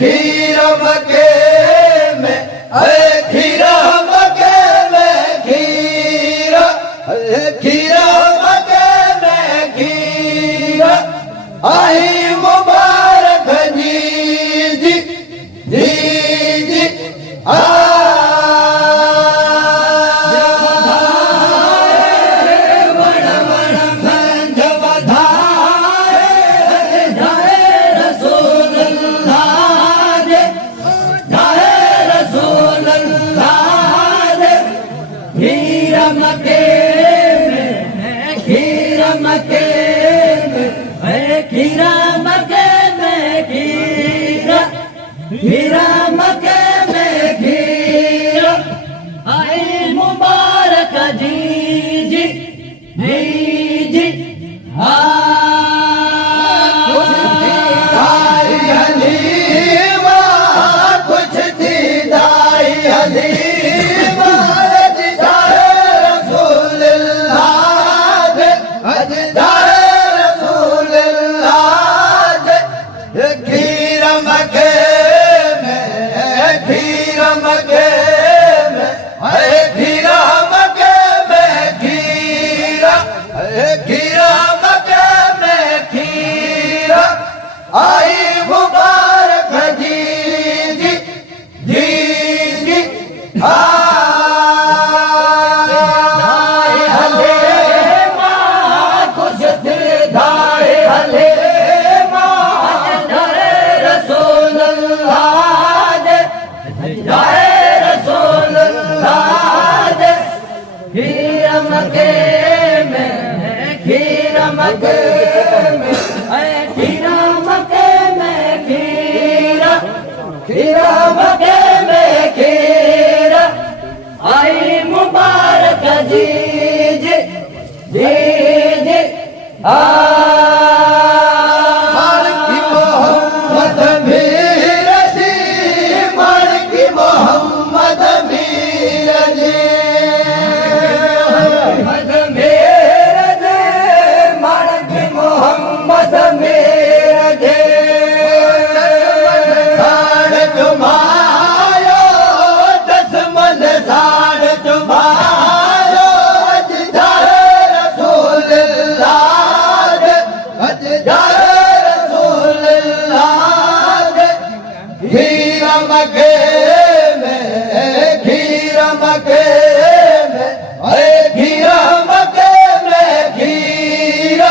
खीरा मके में खीरा मके में खीरा खीरा मके में खीरा आई मुबारक जी जी जी जी खीरा मके में खीरा खीरा मके में खीरा आई मुबारक जी जी जी जी हलीमा कुछ थी दाई हलीमा खीरा मके में खीरा मके में खीरा मके में खीरा खीरा मके में खीरा आई मुबारक जी जी जी जी कुछ धाय हले खीरा मके में खीरा मके में खीरा मके में खीरा खीरा मके में खीरा आई मुबारक जी जी जी जी खीरा मके में खीरा मके में खीरा मके में खीरा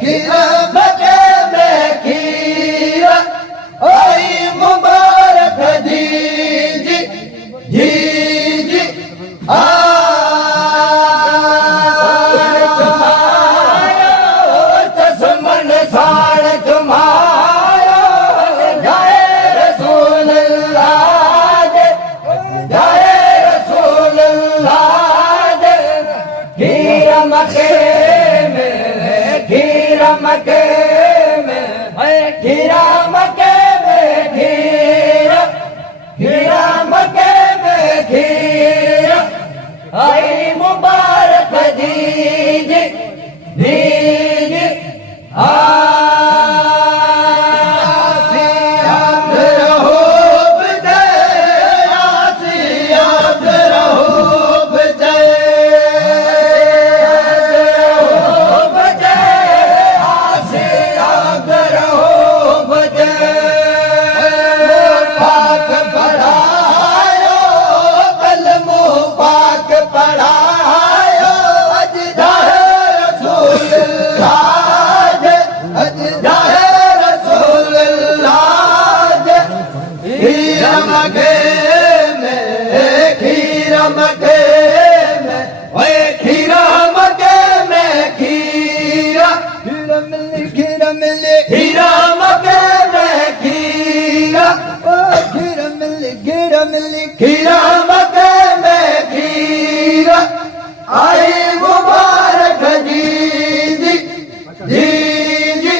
खीरा मके में खीरा आई मुबारक जी जी जी जी चश्मन साड़ तुम्हारा खीरा मके में खीरा मके में खीरा मके में खीरा खीरा मके में खीरा आई मुबारक जी जी जी जी खीरा मके में खीरा मके में खीरा मके में खीरा खीरा मिले खीरा मके में खीरा खीरा मिले खीरा मके में खीरा आई मुबारक जी जी जी जी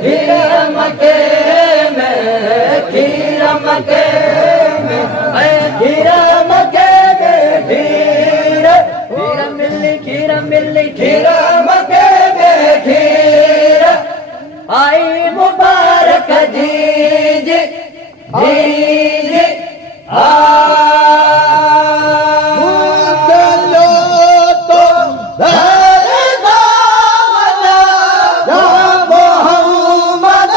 खीरा मके मक्के में खीरा मक्के में खीरा मिली खीरा मक्के में खीरा आई मुबारक जीज जीज चलो तो दरदा मना या मोहम्मद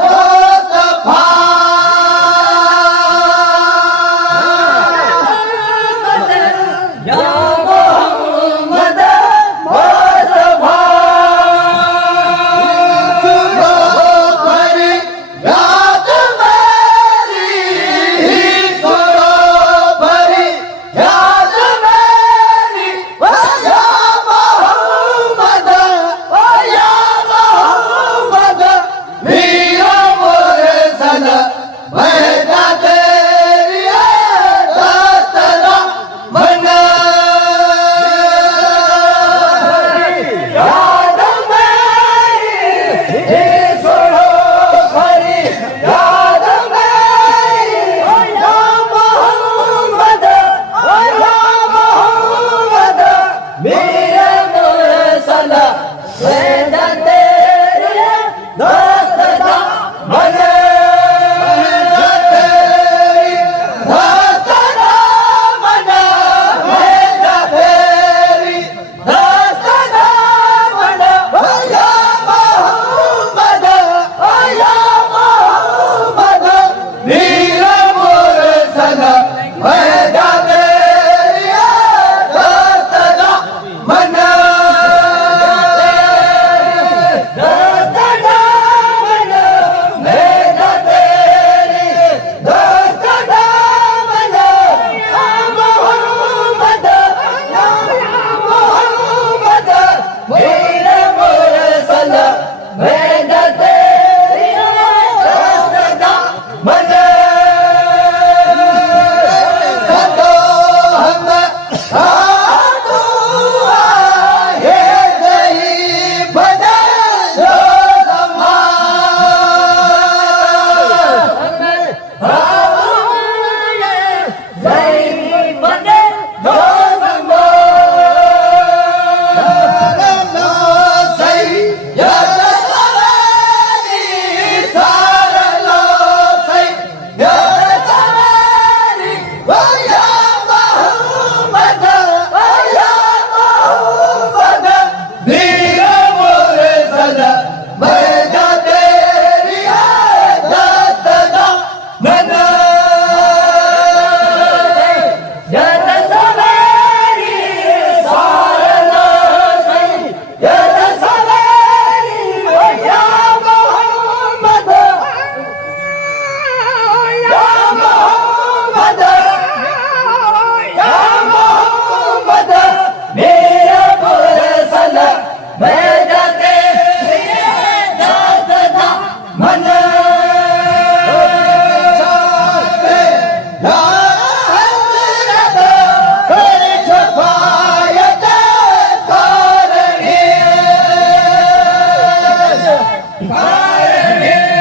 मुस्तफा या मोहम्मद मुस्तफा सुनो भरी रात मेरी सुनो भरी रात मेरी या मोहम्मद या मोहम्मद मीरा मुरसल बैठा तेरी दास्ताना मना याद मेरी हे सुनो हरी याद मेरी या मोहम्मद मेरे मुरसल पैदा तेरे दोस्त दा बने तेरी दास्ताना मना बैठा तेरी दास्ताना मना या मोहम्मद या मोहम्मद मीरा मुरसल बैठा तेरी दास्ताना मना दोस्तना बनो मेरा तेरी दोस्तना बनो या मोहम्मद मेरे मुरसल मेरा तेरी दोस्तना बनो सदो हम साधु आए गई बजा जो Hare